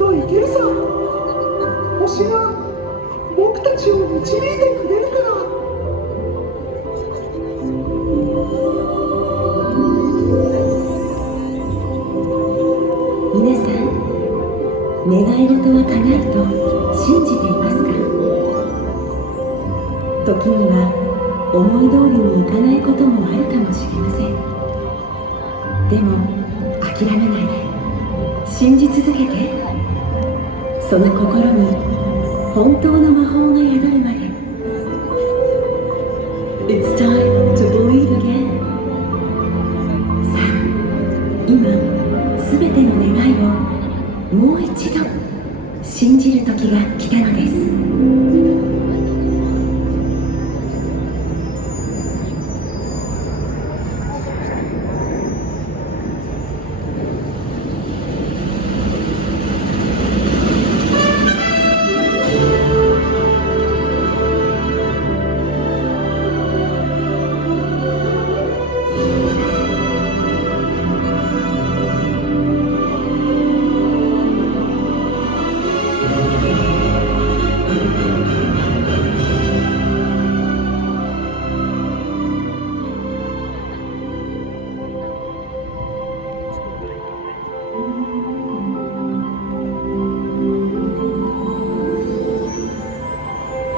といけるさ。星が僕たちを導いてくれるから。皆さん、願い事は叶うと信じていますか？時には思い通りにいかないこともあるかもしれません。でも諦めないで、信じ続けて。その心に本当の魔法が宿るまで。 It's time to believe again。 さあ、今すべての願いをもう一度信じる時が来たのです。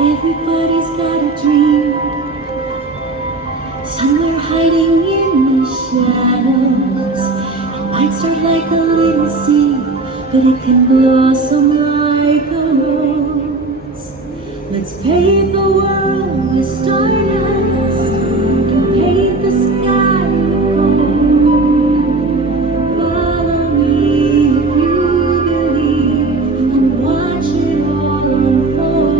Everybody's got a dream, somewhere hiding in the shadows. It might start like a little seed, but it can blossom like a rose. Let's paint the world with stardust and paint the sky with gold. Follow me if you believe and watch it all unfold.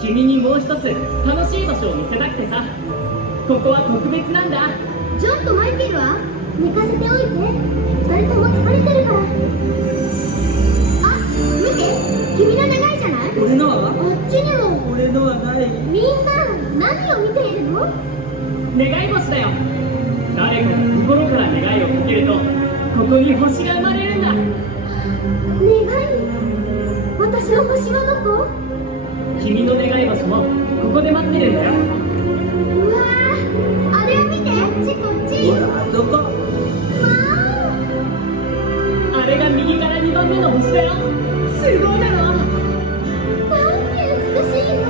君にもう一つ楽しい場所を見せたくてさ。ここは特別なんだ。ちょっとマイケルは寝かせておいて。二人とも疲れてるから。あ、見て、君の長いじゃない？俺のは？こっちにも。俺のはない。みんな何を見ているの？願い星だよ。誰かが心から願いをかけるとここに星が生まれるんだ。願い？私の星はどこ？君の願い星もここで待ってるんだよ。うわー、あれを見て。こっちこっち。ほら、あそこ。あれが右から2番目の星だよ。すごいだろ。なんて美しいの。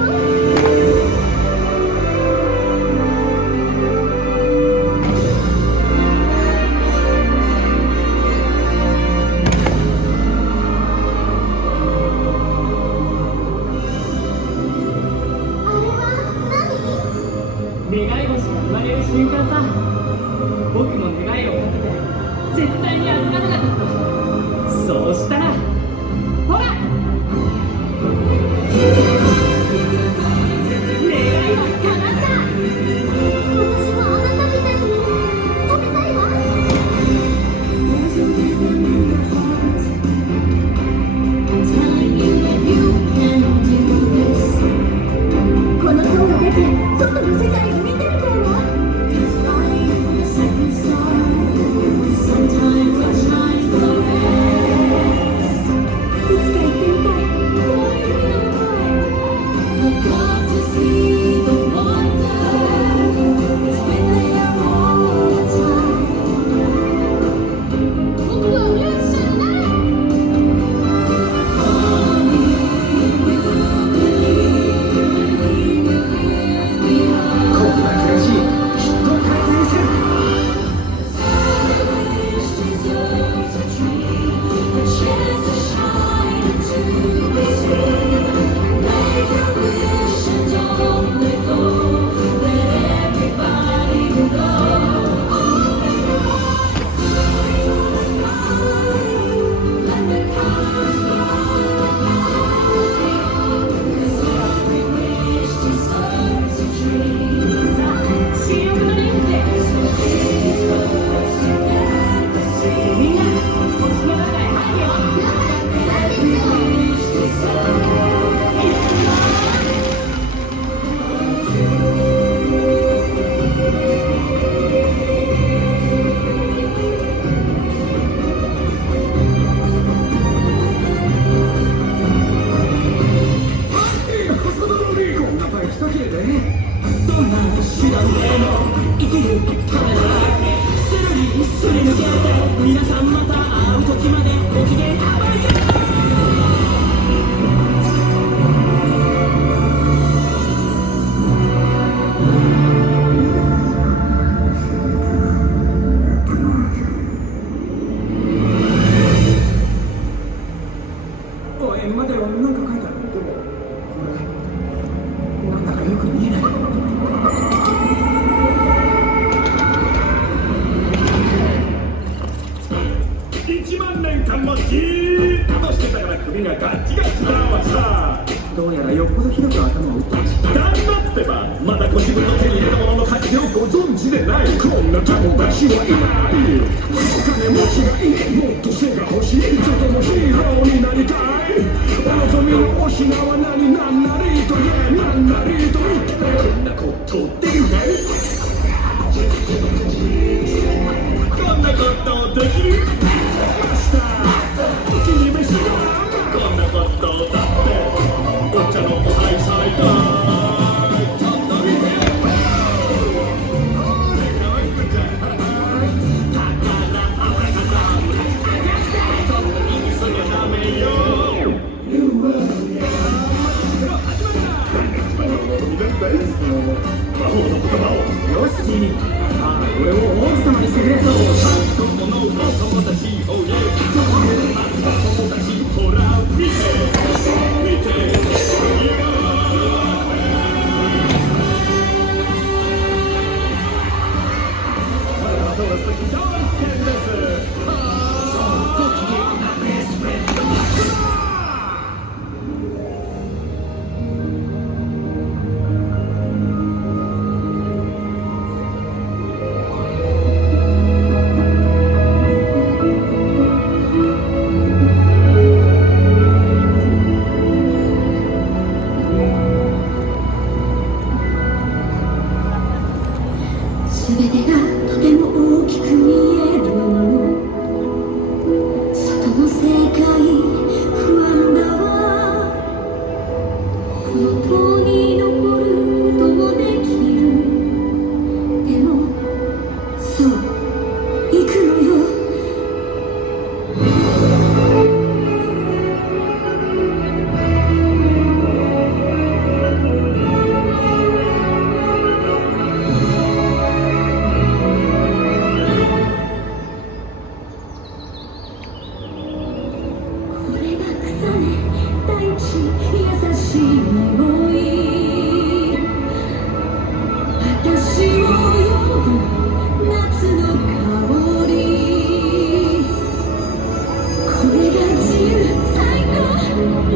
願い星が生まれる瞬間さ。僕も願いをかけて絶対に諦めなかった。そうしたらほら、願いは叶った。私もあなたみたいに食べたいわ。この塔が出て外の世界を見てみたいわ。いつか行ってみたい。遠い海の向こうへ。僕はミュージシャンになる。このどんな手段でも生きるためならするりすり抜けて皆さんまた会う時までご機嫌あばい応援までは何か書いてある。でもこれなんだかよく見えない。1万年間もじーっとしてたから首がガッチガチだわさ。どうやらよっぽどひどく頭を打ったらしい。頑張ってばまだご自分の手に入れたものの価値をご存知でない。こんな友達はいないお金持ちがいいもっと背が欲しいちょっともヒーローになりたいお望みのお品は何なんなりと言えなんなりと言ってねこんなことできないこんなことできるマスターお気に召しだこんなことだってお茶のおさいさいだちょっと見て俺可愛くちゃだからアブラカダブラちょっと気にすりゃダメよ魔法の言葉をよしジーニー、さあ俺を王子様にしてくれ。友の友達おい友達ほら見て見てすべてがとても大きく見える外の世界不安だわこの塔に残ることもできるでもそう行くのよこれが草ね大地優しい匂い私を呼ぶ夏の香りこれが自由最高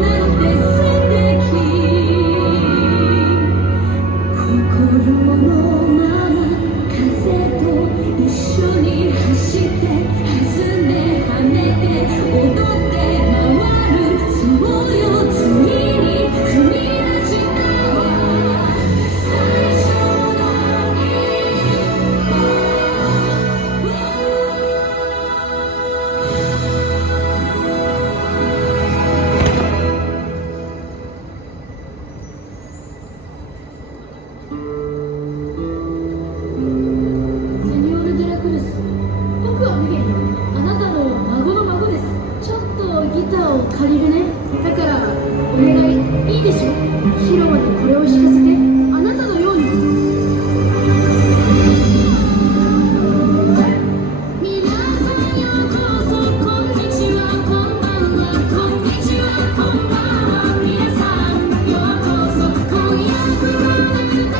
なんて素敵心のまま風と一緒に走って弾んで跳ねて踊って回るそうよ次に踏み出したわ最初の一セニョール・デラクルス、僕はミゲル、あなたの孫の孫です。ちょっとギターを借りるね。だからお願い、いいでしょ。広場でこれを弾かせて、あなたのように。皆さんようこそ、こんにちは、こんばんは、こんにちは、こんばんは。皆さんようこそ、今夜はこの歌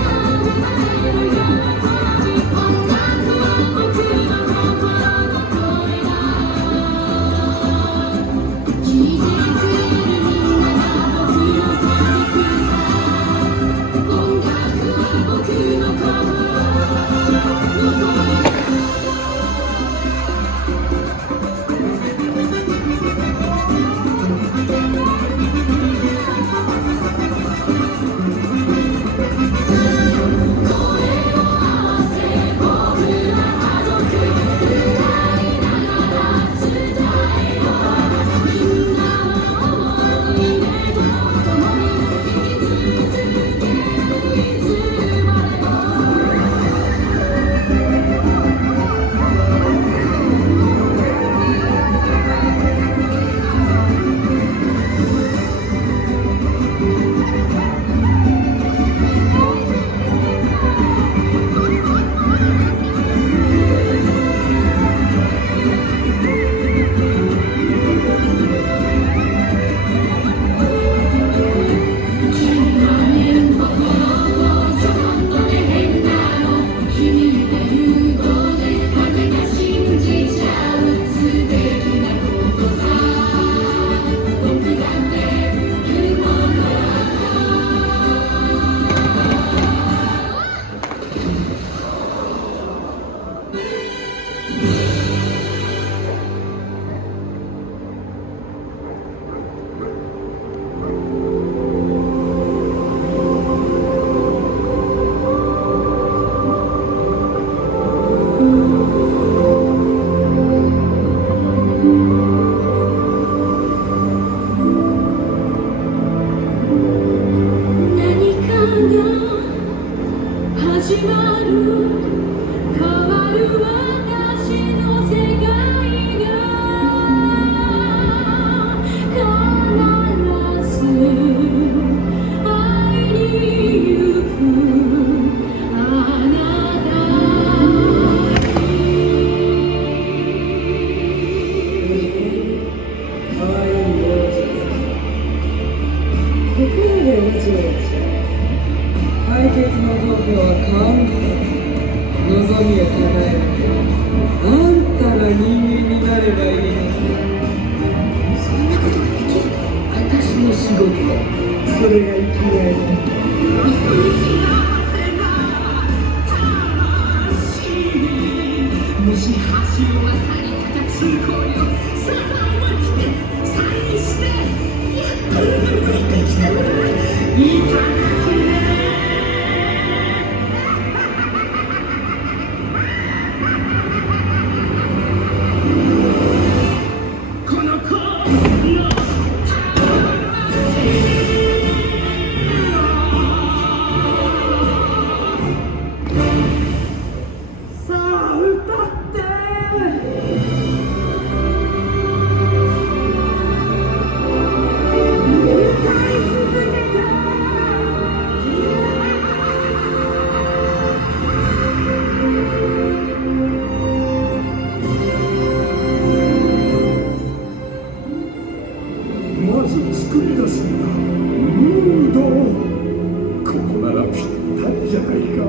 始まる変わる私の世界が必ず会いに行くあなたかわいい幼女ここまでうじうじ解決の方法は簡単望みを叶えるあんたが人間になればいいのさそんなことができる私の仕事それが生きがいもし橋を渡りたか通行料さあ思い切ってサインしてやっとうまくいってきたわいい感じねこの子のさあ歌ってまず作り出すんだムードここならぴったりじゃないか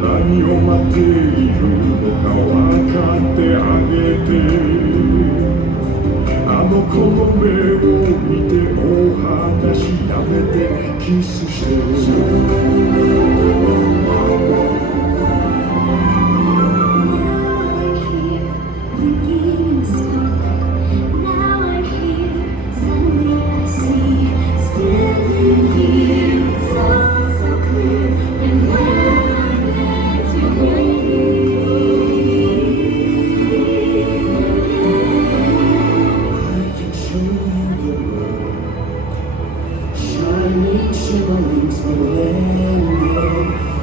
何を待っているのか分かってあげてあの子の目を見てお話やめてキスして Shining, shimmering splendor.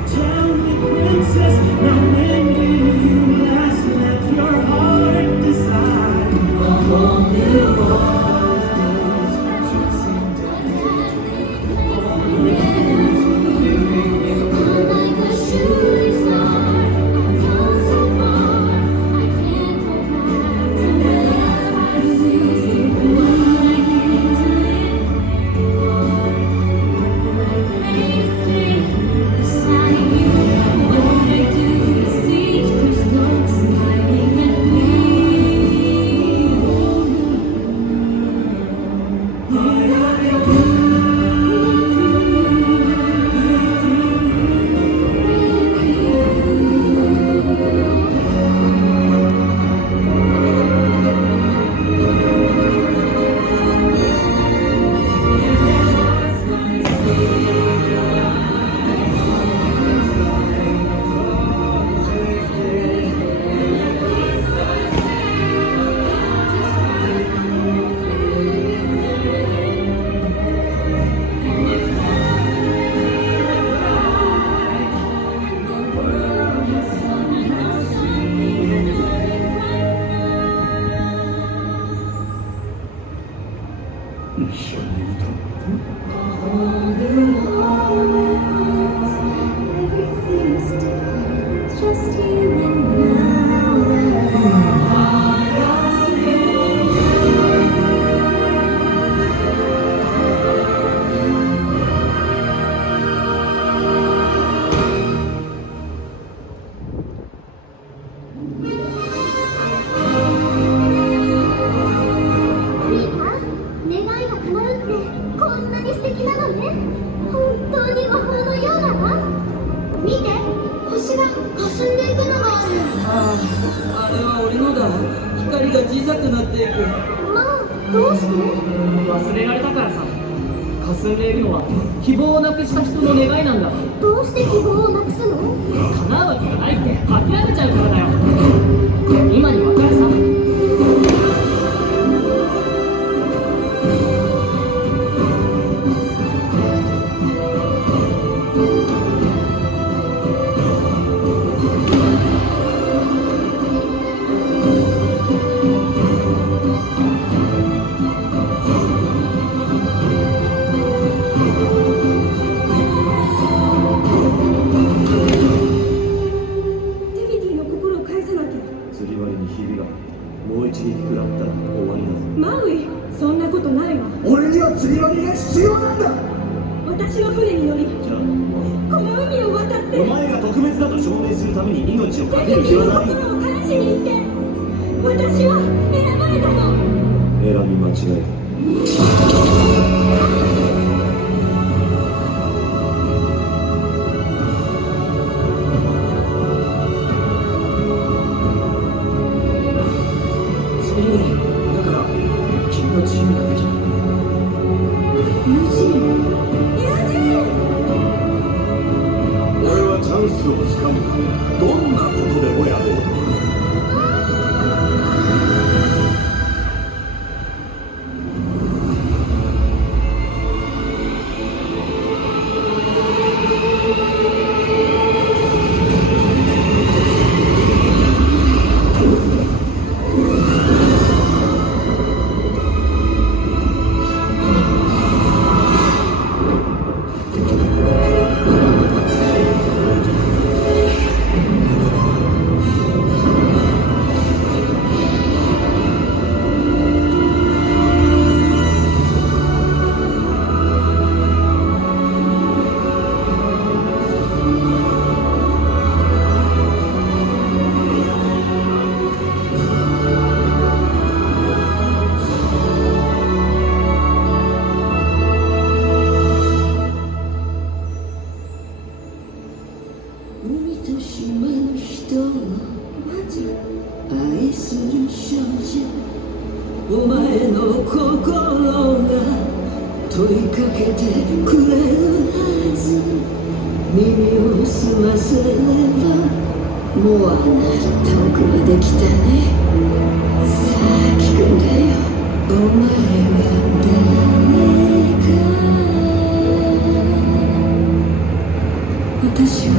Tell me, princess, now when do you last let your heart decide? A whole new world is chasing Like a shooting star, I've gone so far. I can't go back to where I used to be. I need to live. I stay beside you. What I do is see crystal smiling at me. Everything's different, just you and星が霞んでいくのがある。あれは俺のだ光が小さくなっていくまあ、どうして？忘れられたからさ霞んでいるのは希望をなくした人の願いなんだどうして希望をなくすの？叶うために命を懸ける気はない。を返しに行って私は選ばれたの。選び間違いだ。だから君は自由ができる。俺はチャンスをつかむためならどんなことでもやろう。海と島の人を愛する少女、お前の心が問いかけてくれるはず。耳を澄ませればもうあなた遠くまで来たね。さあ聞くんだよ、お前が誰か。私は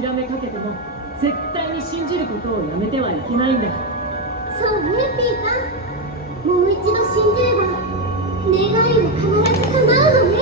諦めかけても絶対に信じることをやめてはいけないんだ。そうねピーター、もう一度信じれば願いは必ず叶うのね。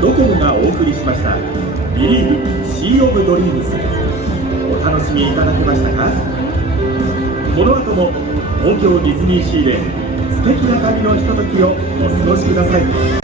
ドコモがお送りしました「Believe Sea of Dreams」お楽しみいただけましたか？この後も東京ディズニーシーで素敵な旅のひとときをお過ごしください。